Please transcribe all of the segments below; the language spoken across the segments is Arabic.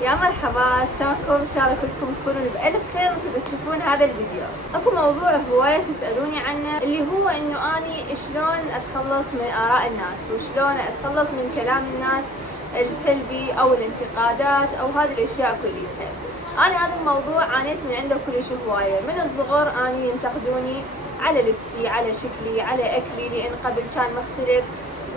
يا مرحبا، شلونكم؟ ان شاء الله كلكم تكونون بألف خير وانتم تشوفون هذا الفيديو. اكو موضوع هواية تسألوني عنه اللي هو انه اني شلون اتخلص من آراء الناس وشلون اتخلص من كلام الناس السلبي او الانتقادات او هذه الاشياء كليتها. انا هذا الموضوع عانيت من عنده كلش هواية. من الصغر اني ينتقدوني على لبسي، على شكلي، على اكلي، لان قبل كان مختلف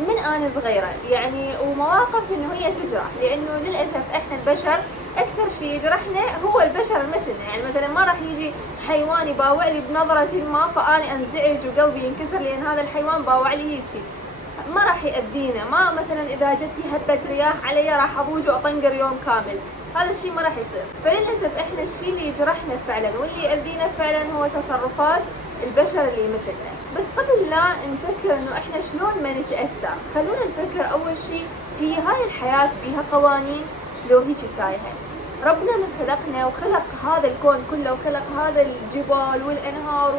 من أنا صغيرة يعني، ومواقف إنه هي تجرح، لأنه للأسف إحنا البشر أكثر شيء يجرحنا هو البشر مثلنا. يعني مثلا ما راح يجي حيوان يباوع لي بنظرة ما فأني أنزعج وقلبي ينكسر لأن هذا الحيوان باوع لي هيجي، ما راح يأذينا. ما مثلا إذا جتي هبة رياح علي راح أضوج وأطنقر يوم كامل، هذا الشيء ما راح يصير. فللأسف إحنا الشيء اللي يجرحنا فعلا واللي يأذينا فعلا هو تصرفات البشر اللي مثلنا. بس قبل لا نفكر انه احنا شلون ما نتأثر، خلونا نفكر اول شيء هي هاي الحياة بيها قوانين لو هيك تايهة. ربنا من خلقنا وخلق هذا الكون كله وخلق هذا الجبال والانهار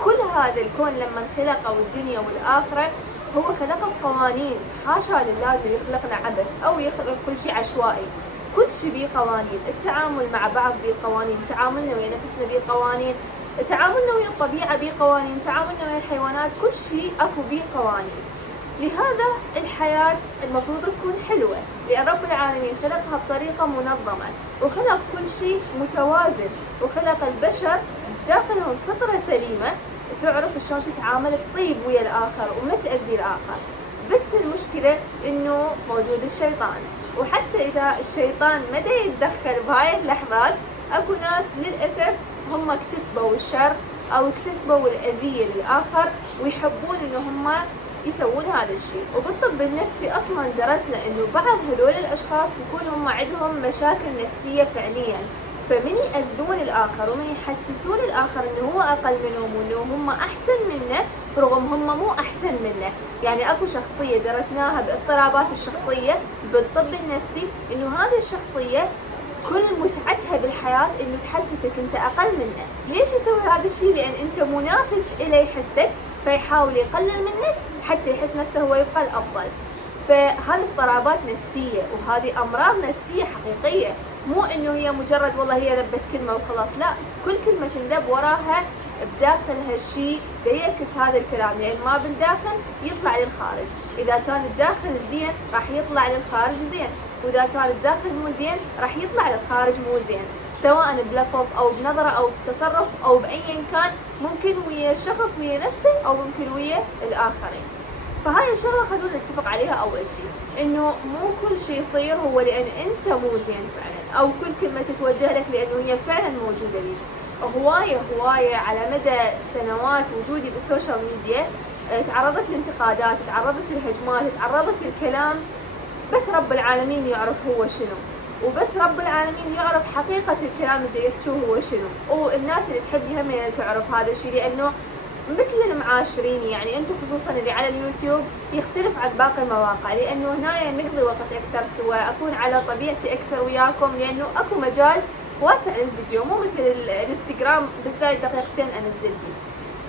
وكل هذا الكون لما خلق او الدنيا والاخرة هو خلق قوانين. حاشا لله انه يخلقنا عبث او يخلق كل شيء عشوائي. كل شيء بيه قوانين، التعامل مع بعض بيه قوانين، تعاملنا ويا نفسنا بيه قوانين، تعاملنا ويا الطبيعة بيه قوانين، تعاملنا ويا الحيوانات، كل شيء اكو بيه قوانين. لهذا الحياة المفروض تكون حلوة، لأن رب العالمين خلقها بطريقة منظمة وخلق كل شيء متوازن، وخلق البشر داخلهم فطرة سليمة تعرف شلون تتعامل بطيب ويا الآخر وما تأذي الآخر. بس المشكلة إنه موجود الشيطان، وحتى إذا الشيطان ما يتدخل بهاي اللحظات اكو ناس للأسف هم اكتسبوا الشر او اكتسبوا الاذية للاخر ويحبون انه هم يسوون هذا الشيء. وبالطب النفسي اصلا درسنا انه بعض هذول الاشخاص يكون هم عندهم مشاكل نفسية فعليا، فمن يأذون الاخر ومن يحسسون الاخر انه هو اقل منهم وانه هم احسن منه رغم هم مو احسن منه. يعني اكو شخصية درسناها باضطرابات الشخصية بالطب النفسي انه هذه الشخصية كل متعتها بالحياة انه تحسسك انت اقل منه. ليش يسوي هذا الشيء؟ لان انت منافس اليه يحسك فيحاول يقلل منك حتى يحس نفسه هو يبقى الافضل. فهذه اضطرابات نفسية وهذه امراض نفسية حقيقية، مو انه هي مجرد والله هي ذبت كلمة وخلاص، لا، كل كلمة تنذب وراها بداخلها شيء يعكس هذا الكلام، لان ما بالداخل يطلع للخارج. اذا كان الداخل زين راح يطلع للخارج زين، واذا كان الداخل مو زين راح يطلع للخارج مو زين، سواء بلفظ او بنظرة او بتصرف او بايا كان، ممكن ويا الشخص ويا نفسه او ممكن ويا الاخرين. فهاي الشغلة خلونا نتفق عليها اول شيء، انه مو كل شيء يصير هو لان انت مو زين فعلا، او كل كلمة تتوجه لك لانه هي فعلا موجودة لي. هواية على مدى سنوات وجودي بالسوشيال ميديا تعرضت لانتقادات، تعرضت لهجمات، تعرضت للكلام، بس رب العالمين يعرف هو شنو، وبس رب العالمين يعرف حقيقة الكلام اللي يحكوه هو شنو. والناس اللي تحبي هم تعرف هذا الشيء، لأنه مثل المعاشرين يعني انتم خصوصا اللي على اليوتيوب يختلف عن باقي المواقع، لأنه هنا نقضي وقت أكثر سوا، أكون على طبيعتي أكثر وياكم، لأنه أكو مجال واسع للفيديو، مو مثل الانستغرام بالذات دقيقتين أنزل فيه.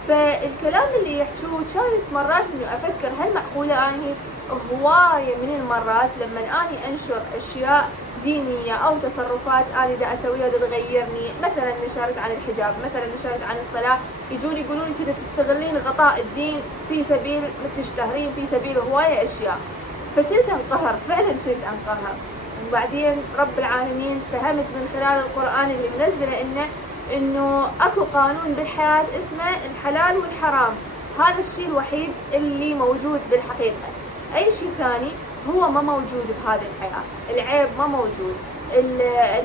فالكلام اللي يحكوه كانت مرات انه افكر هل معقولة اني هواية من المرات لما اني انشر اشياء دينية او تصرفات اني دا اسويها دا تغيرني، مثلا نشرت عن الحجاب، مثلا نشرت عن الصلاة، يجون يقولون انت تستغلين غطاء الدين في سبيل تشتهرين في سبيل هواية اشياء. فكنت انقهر، فعلا كنت انقهر. وبعدين رب العالمين فهمت من خلال القرآن اللي منزله انه اكو قانون بالحياة اسمه الحلال والحرام، هذا الشيء الوحيد اللي موجود بالحقيقة. اي شيء ثاني هو ما موجود بهذه الحياة، العيب ما موجود،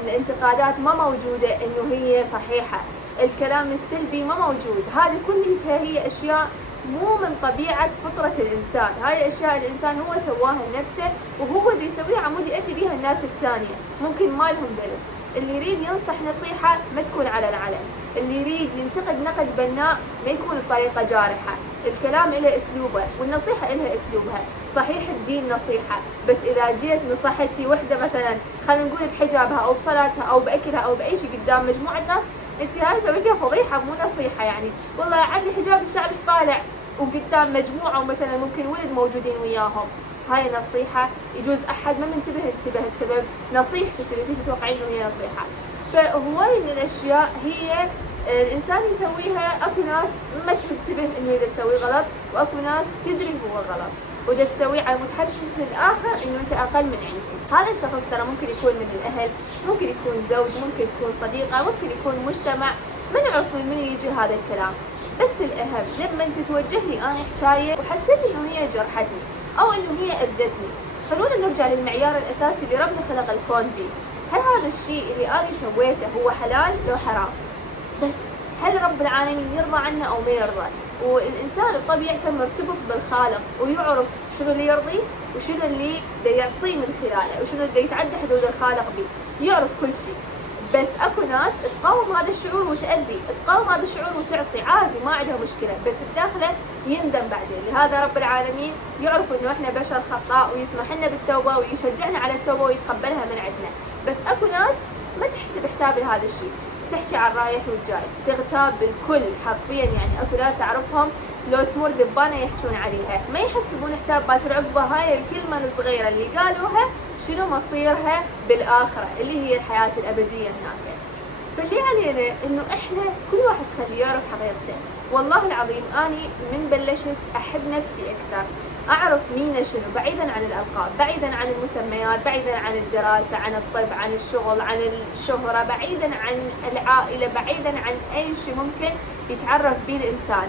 الانتقادات ما موجودة انه هي صحيحة، الكلام السلبي ما موجود، هذه كلها هي اشياء مو من طبيعة فطرة الانسان. هاي الاشياء الانسان هو سواها لنفسه وهو اللي يسويها عمود يأذي بيها الناس الثانية، ممكن ما لهم دليل. اللي يريد ينصح نصيحة ما تكون على العلن، اللي يريد ينتقد نقد بناء ما يكون بطريقة جارحة. الكلام له اسلوبه والنصيحة لها اسلوبها. صحيح الدين نصيحة، بس اذا جيت نصحتي وحدة مثلا خلينا نقول بحجابها او بصلاتها او باكلها او باي شيء قدام مجموعة ناس، انت هاي سويتيها فضيحة مو نصيحة. يعني والله عندي حجاب الشعب ايش طالع وقدام مجموعة ومثلا ممكن ولد موجودين وياهم، هاي نصيحة يجوز أحد ما منتبه انتبه بسبب نصيحتك اللي تتوقعين إنه هي نصيحة. فهواي من الأشياء هي الإنسان يسويها، أكو ناس ما تنتبه إنه إذا تسوي غلط، وأكو ناس تدري هو غلط وده تسويه على متحسس الآخر إنه أنت أقل من عندي. هذا الشخص ترى ممكن يكون من الأهل، ممكن يكون زوج، ممكن تكون صديقة، ممكن يكون مجتمع، ما نعرف من يجي هذا الكلام. بس الأهم لما أنت توجه لي أنا حكاية وحسيت إنه هي جرحتني أو إنه هي أذتني، خلونا نرجع للمعيار الأساسي اللي ربنا خلق الكون به. هل هذا الشيء اللي أنا سويته هو حلال لو حرام؟ بس هل رب العالمين يرضى عنه أو ما يرضى؟ والإنسان بطبيعته مرتبط بالخالق ويعرف شنو اللي يرضيه وشنو اللي دا يعصيه من خلاله وشنو دا يتعدى حدود الخالق به، يعرف كل شيء. بس اكو ناس تقاوم هذا الشعور وتأذي، تقاوم هذا الشعور وتعصي عادي ما عندها مشكلة، بس بداخله يندم بعدين. لهذا رب العالمين يعرف انه احنا بشر خطاء ويسمح لنا بالتوبة ويشجعنا على التوبة ويتقبلها من عندنا. بس اكو ناس ما تحسب حساب لهذا الشيء، تحكي عن رايح والجاي، تغتاب بالكل حرفيا. يعني اكو ناس اعرفهم لو تمر دبانة يحجون عليها، ما يحسبون حساب باشر عقبة هاي الكلمة الصغيرة اللي قالوها شنو مصيرها بالآخرة اللي هي الحياة الأبدية هناك. فاللي علينا إنه إحنا كل واحد خليه يعرف حقيقته. والله العظيم أني من بلشت أحب نفسي أكثر، أعرف مين شنو، بعيدا عن الألقاب، بعيدا عن المسميات، بعيدا عن الدراسة، عن الطب، عن الشغل، عن الشهرة، بعيدا عن العائلة، بعيدا عن أي شيء ممكن يتعرف به الإنسان.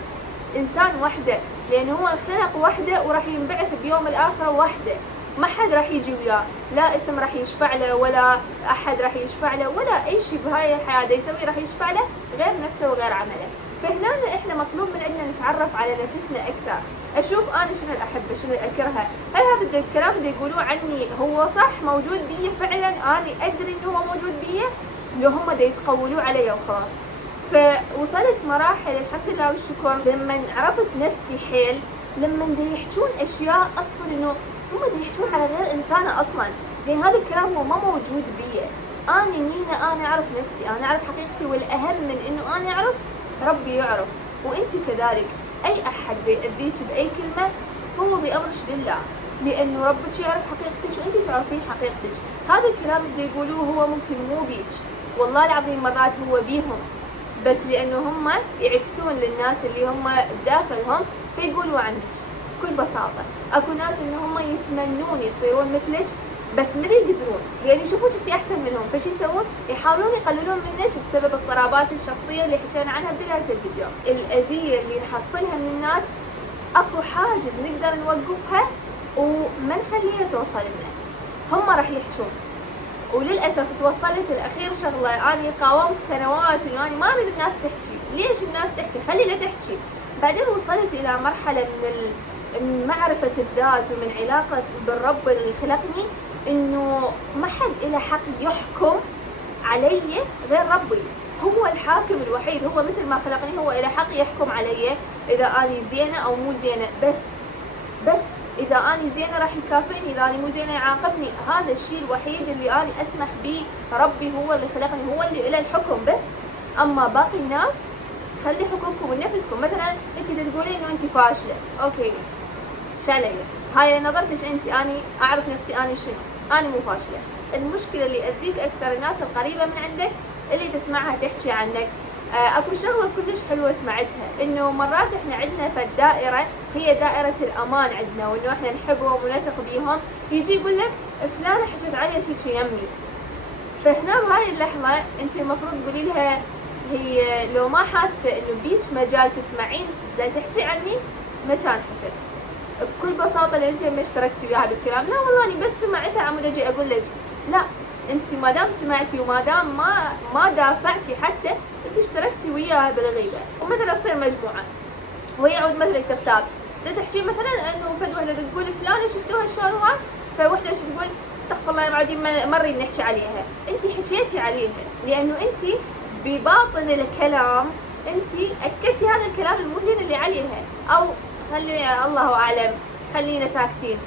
إنسان وحده، لأنه هو خلق وحده وراح ينبعث بيوم الآخرة وحده، ما حد راح يجي وياه، لا اسم راح يشفع له ولا أحد راح يشفع له ولا أي شيء بهاي الحياة دا يسوي راح يشفع له غير نفسه وغير عمله. فهنا إحنا مطلوب من عندنا نتعرف على نفسنا أكثر، أشوف أنا شنو الأحبه شنو الأكرهه، هل هذا الكلام اللي يقولوه عني هو صح موجود بي فعلا، أنا أدري إنه هو موجود بي، لو هم دا يتقولوا علي وخلاص. فوصلت مراحل الحمد لله والشكر لما عرفت نفسي حيل، لما دا يحجون أشياء أصلا إنه هم دا يحجون على غير إنسانة أصلا، لأن هذا الكلام هو ما موجود بي. أنا مينة، أنا أعرف نفسي، أنا أعرف حقيقتي، والأهم من إنه أنا أعرف ربي يعرف، وأنت كذلك. أي أحد بيأذيك بأي كلمة فوضي أمرك لله، لأنه ربك يعرف حقيقتك وأنت تعرفين حقيقتك. هذا الكلام اللي يقولوه هو ممكن مو بيك، والله العظيم مرات هو بيهم، بس لأنه هم يعكسون للناس اللي هم بداخلهم فيقولوا عنك بكل بساطة. أكو ناس إن هم يتمنون يصيرون مثلك بس ما يقدرون، لأن يشوفوك أنت أحسن منهم، فش يسوون؟ يحاولون يقللون منك بسبب اضطرابات الشخصية اللي حكينا عنها بداية الفيديو. الأذية اللي نحصلها من الناس أكو حاجز نقدر نوقفها وما نخليها توصل لنا، هم راح يحكون. وللأسف توصلت الأخير شغلة، أنا قاومت سنوات إنه أنا ما أريد الناس تحكي، ليش الناس تحكي؟ خلي لا تحكي. بعدين وصلت إلى مرحلة من معرفة الذات ومن علاقة بالرب اللي خلقني، إنه ما حد إله حق يحكم علي غير ربي، هو الحاكم الوحيد، هو مثل ما خلقني هو إله حق يحكم علي إذا أنا زينة أو مو زينة. بس إذا أنا زينة راح يكافئني، إذا أنا مو زينة يعاقبني. هذا الشيء الوحيد اللي أنا أسمح به، ربي هو اللي خلقني، هو اللي له الحكم بس. أما باقي الناس خلي حكمكم لنفسكم. مثلا أنت تقولين إنه أنت فاشلة، أوكي شو علي؟ هاي نظرتك أنت، أنا أعرف نفسي أنا شنو، أنا مو فاشلة. المشكلة اللي أذيك أكثر الناس القريبة من عندك اللي تسمعها تحكي عنك. اكو شغله كلش حلوه سمعتها، انه مرات احنا عندنا فالدائره هي دائره الامان عندنا، وانه احنا نحبهم ونثق بيهم، يجي يقول لك فلانه حكت علي هيك يمي. فهنا بهاي اللحظه انت المفروض تقولي لها، هي لو ما حاسه انه بيك مجال تسمعين دا تحكي عني ما كان حكت بكل بساطه، لان انت ما اشتركتي وياها بالكلام. لا والله انا بس سمعتها عمود اجي اقول لك لا، انت ما دام سمعتي وما دام ما دافعتي حتى انت اشتركتي وياها بالغيبه. ومثلا تصير مجموعه وهي عود مثلك تغتاب، تحكي مثلا انه فد وحده تقول فلانه شفتوها شلون هو، فوحده تقول استغفر الله العظيم ما نريد نحكي عليها. انت حكيتي عليها لانه انت بباطن الكلام انت اكدتي هذا الكلام المو زين اللي عليها، او خلي الله اعلم خلينا ساكتين.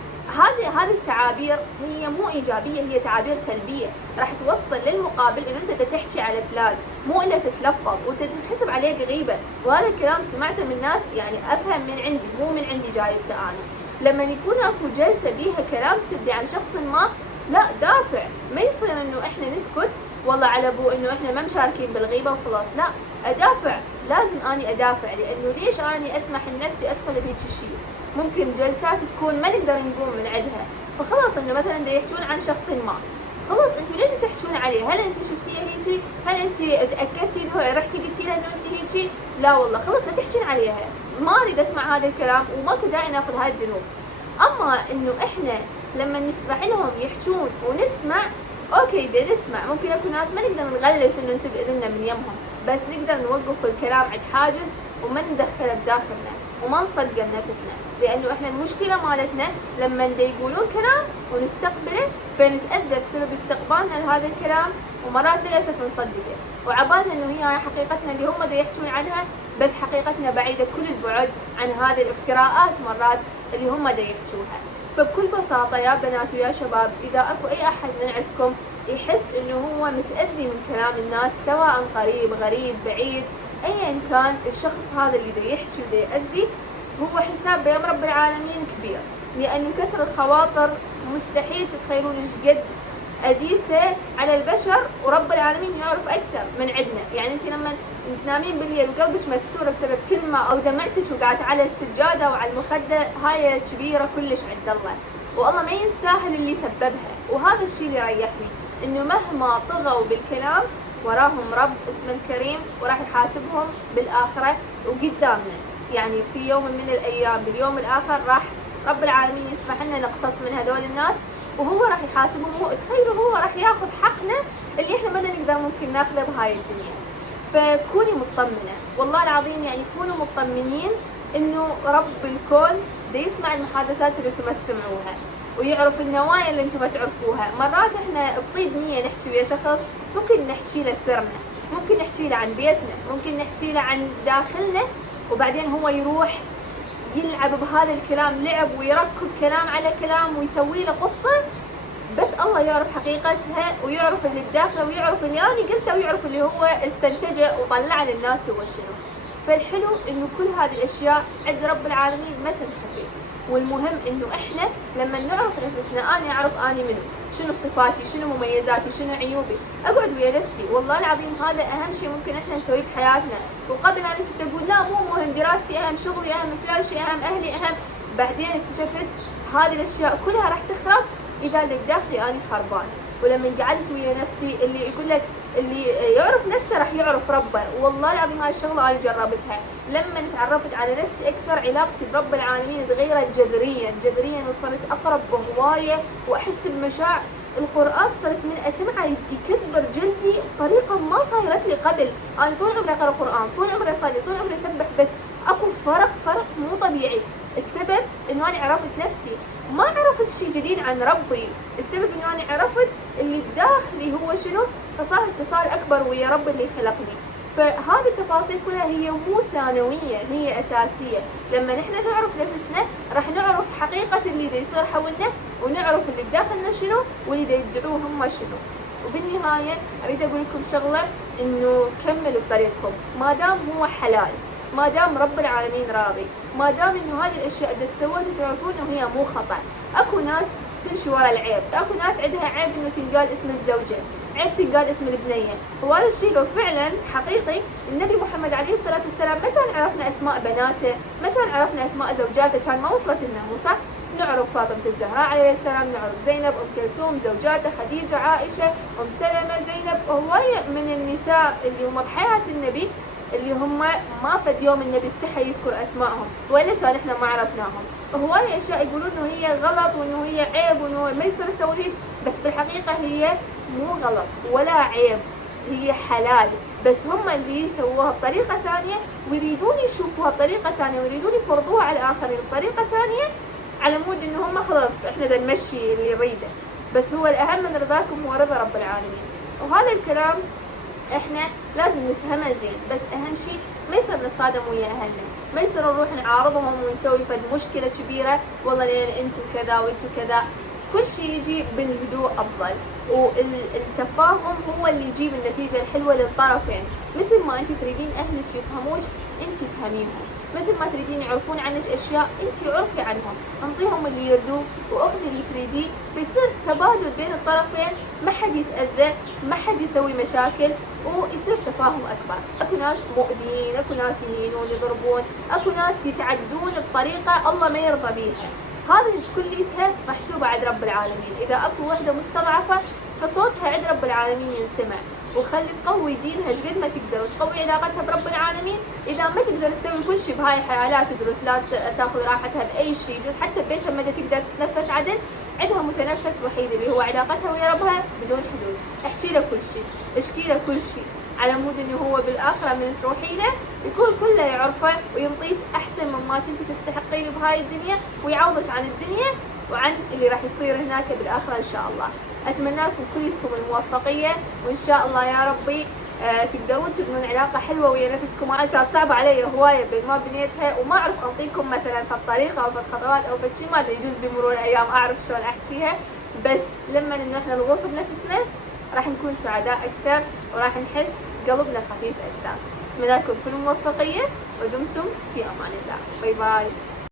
هذه التعابير هي مو ايجابيه، هي تعابير سلبيه راح توصل للمقابل انه انت تحكي على فلان، مو انه تتلفظ وتتحسب عليك غيبه. وهذا الكلام سمعته من ناس يعني افهم من عندي، مو من عندي جايبته انا. لما يكون اكو جلسة بيها كلام سلبي عن شخص ما، لا دافع. ما يصير انه احنا نسكت والله على ابو انه احنا ما مشاركين بالغيبة وخلاص، لا ادافع، لازم اني ادافع. لانه ليش اني اسمح لنفسي ادخل بهيك الشيء؟ ممكن جلسات تكون ما نقدر نقوم من عندها، فخلاص انه مثلا دا يحجون عن شخص ما، خلاص انتوا ليش تحجون عليه؟ هل انت شفتيها هيجي؟ هل انت تاكدتي انه رحتي قلتي لها انه انت هيجي؟ لا والله خلاص لا تحجين عليها، ما اريد اسمع هذا الكلام وماكو داعي ناخذ هاي الذنوب. اما انه احنا لما نسمح لهم يحجون ونسمع، اوكي دا نسمع، ممكن اكو ناس ما نقدر نغلش انه نسد اذننا من يمهم، بس نقدر نوقف الكلام عند حاجز وما ندخله بداخلنا وما نصدق نفسنا. لانه احنا المشكله مالتنا لما يقولون كلام ونستقبله فنتاذى بسبب استقبالنا لهذا الكلام، ومرات للاسف نصدقه وعبالنا انه هي حقيقتنا اللي هم دا يحكون عنها، بس حقيقتنا بعيده كل البعد عن هذه الافتراءات مرات اللي هم دا يحكوها. فبكل بساطه يا بنات ويا شباب، اذا اكو اي احد من عندكم يحس انه هو متاذي من كلام الناس، سواء قريب غريب بعيد ايا كان الشخص هذا اللي دا يحكي ودا يأذي، هو حساب بيوم رب العالمين كبير. لأنه كسر الخواطر مستحيل تتخيلون ايش قد أذيته على البشر، ورب العالمين يعرف أكثر من عندنا. يعني أنت لما تنامين بالليل وقلبك مكسورة بسبب كلمة أو دمعتك وقعت على السجادة وعلى المخدة، هاي كبيرة كلش عند الله، والله ما ينساهل اللي سببها. وهذا الشيء اللي يريحني، إنه مهما طغوا بالكلام وراهم رب اسمه الكريم وراح يحاسبهم بالآخرة وقدامنا. يعني في يوم من الأيام باليوم الآخر راح رب العالمين يسمح لنا نقتص من هذول الناس، وهو راح يحاسبهم. تخيلوا هو راح ياخذ حقنا اللي احنا ما نقدر ممكن ناخذه بهاي الدنيا. فكوني مطمنة، والله العظيم يعني كونوا مطمنين انه رب الكون دا يسمع المحادثات اللي انتم ما تسمعوها، ويعرف النوايا اللي انتم ما تعرفوها. مرات احنا بطيب نية نحكي ويا شخص، ممكن نحكي له سرنا، ممكن نحكي له عن بيتنا، ممكن نحكي له عن داخلنا، وبعدين هو يروح يلعب بهذا الكلام لعب ويركب كلام على كلام ويسوي له قصة. بس الله يعرف حقيقتها ويعرف اللي بداخله ويعرف اللي أنا قلته ويعرف اللي هو استنتجه وطلع للناس هو شنو. فالحلو إنه كل هذه الأشياء عند رب العالمين ما تنخفي، والمهم إنه إحنا لما نعرف نفسنا، أنا أعرف أنا منو، شنو صفاتي، شنو مميزاتي، شنو عيوبي، أقعد ويا نفسي. والله العظيم هذا أهم شيء ممكن إحنا نسويه بحياتنا. وقبل أن أنت تقول لا مو مهم، دراستي أهم، شغلي أهم، فلان شيء أهم، أهلي أهم، بعدين اكتشفت هذه الأشياء كلها راح تخرب إذا اللي بداخلي أنا خربان. ولما قعدت ويا نفسي، اللي يقول لك اللي يعرف نفسه راح يعرف ربه، والله العظيم هاي الشغله انا جربتها. لما تعرفت على نفسي اكثر، علاقتي برب العالمين تغيرت جذريا وصرت اقرب بهوايه واحس بمشاعر القران، صرت من اسمعه يكسبر جلدي بطريقه ما صايرت لي قبل. انا طول عمري اقرا قران، طول عمري اصلي، طول عمري اسبح، بس اكو فرق مو طبيعي. السبب انه انا عرفت نفسي، ما عرفت شيء جديد عن ربي. السبب انه انا عرفت اللي بداخلي هو شنو، فصار اتصال اكبر ويا رب اللي خلقني. فهذه التفاصيل كلها هي مو ثانويه، هي اساسيه. لما نحن نعرف نفسنا راح نعرف حقيقه اللي دا يصير حولنا، ونعرف اللي بداخلنا شنو واللي دا يدعوه هم شنو. وبالنهايه اريد اقول لكم شغله، انه كملوا بطريقكم ما دام هو حلال، ما دام رب العالمين راضي، ما دام انه هذه الاشياء اللي تسووها تعرفون انه هي مو خطا. اكو ناس تمشي ورا العيب، اكو ناس عندها عيب انه تنقال اسم الزوجه، عيب تنقال اسم البنيه. وهذا الشيء لو فعلا حقيقي، النبي محمد عليه الصلاه والسلام ما كان عرفنا اسماء بناته، ما كان عرفنا اسماء زوجاته، كان ما وصلت لنا، مو صح؟ نعرف فاطمه الزهراء عليه السلام، نعرف زينب، ام كلثوم، زوجاته خديجه، عائشه، ام سلمه، زينب، هوايه من النساء اللي هم بحياه النبي، اللي هم ما فد يوم النبي استحى يذكر اسمائهم، ولا كان احنا ما عرفناهم. هواية اشياء يقولون انه هي غلط وانه هي عيب وانه ما يصير نسوي، بس بالحقيقة هي مو غلط ولا عيب، هي حلال. بس هم اللي يسووها بطريقة ثانية ويريدون يشوفوها بطريقة ثانية ويريدون يفرضوها على الآخرين بطريقة ثانية، على مود انه هم خلاص احنا دا نمشي اللي يريده. بس هو الأهم من رضاكم هو رضا رب العالمين. وهذا الكلام احنا لازم نفهمه زين. بس اهم شيء ما يصير نصادم ويا اهلنا، ما يصير نروح نعارضهم ونسوي فد مشكله كبيره، والله لين انتم كذا وانتم كذا. كل شيء يجي بالهدوء افضل، والتفاهم هو اللي يجيب النتيجه الحلوه للطرفين. مثل ما انت تريدين اهلك يفهموك، انت تفهميهم. مثل ما تريدين يعرفون عنك اشياء انت عرفي عنهم، انطيهم اللي يردوه واخذي اللي تريديه، فيصير تبادل بين الطرفين، ما حد يتاذى، ما حد يسوي مشاكل، ويصير تفاهم اكبر. اكو ناس مؤذيين، اكو ناس يهينون يضربون، اكو ناس يتعدون بطريقه الله ما يرضى بيها، هذه كليتها محسوبه عند رب العالمين. اذا اكو وحده مستضعفه فصوتها عند رب العالمين ينسمع، وخلي تقوي دينها قد ما تقدر وتقوي علاقتها برب العالمين. اذا ما تقدر تسوي كل شيء بهاي الحياه، لا تدرس، لا تاخذ راحتها باي شيء، حتى ببيتها ما تقدر تتنفس عدل، عندها متنفس وحيد اللي هو علاقتها ويا ربها بدون حدود. احكي له كل شيء، اشكي له كل شيء، على مود انه هو بالاخره من تروحي له يكون كله يعرفه وينطيك احسن مما كنت تستحقين بهاي الدنيا، ويعوضك عن الدنيا وعن اللي راح يصير هناك بالاخره ان شاء الله. اتمنى لكم كلكم الموفقيه، وان شاء الله يا ربي تقدرون تبنون علاقه حلوه ويا نفسكم. انا كانت صعبه علي هوايه بين ما بنيتها، وما اعرف انطيكم مثلا في الطريقه او في الخطوات او في شيء، ما يجوز بمرور الايام اعرف شلون احكيها، بس لما انه احنا نغوص بنفسنا راح نكون سعداء اكثر، وراح نحس قلبنا خفيف اكثر. اتمنى لكم كل موفقيه، ودمتم في امان الله. باي باي.